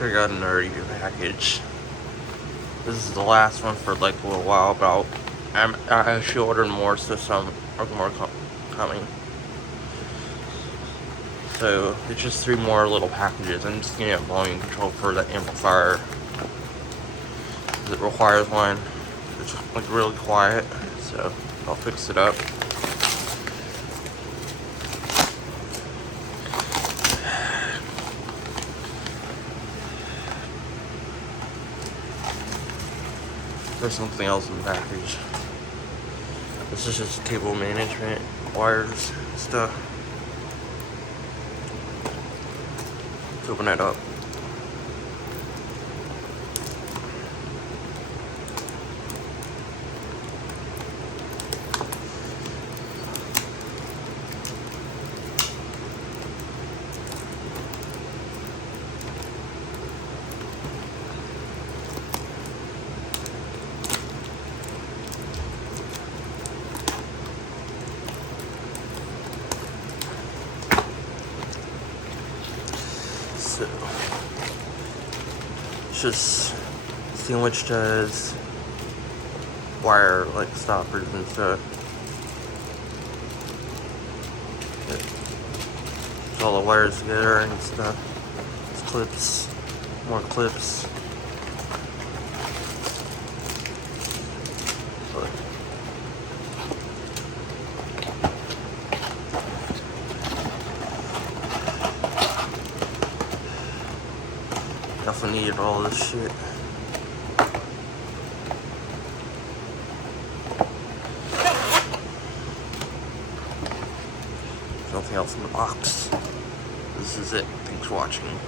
I got another eBay package. This is the last one for like a little while, but I actually ordered more, so some are more coming. So it's just 3 more little packages. I'm just gonna get volume control for the amplifier. It requires one. It's like really quiet, so I'll fix it up. There's something else in the package. This is just cable management, wires, stuff. Let's open it up. So, it's just sandwiched as wire like stoppers and stuff. Put all the wires together and stuff. It's clips, more clips. Definitely needed all this shit. Nothing else in the box. This is it. Thanks for watching.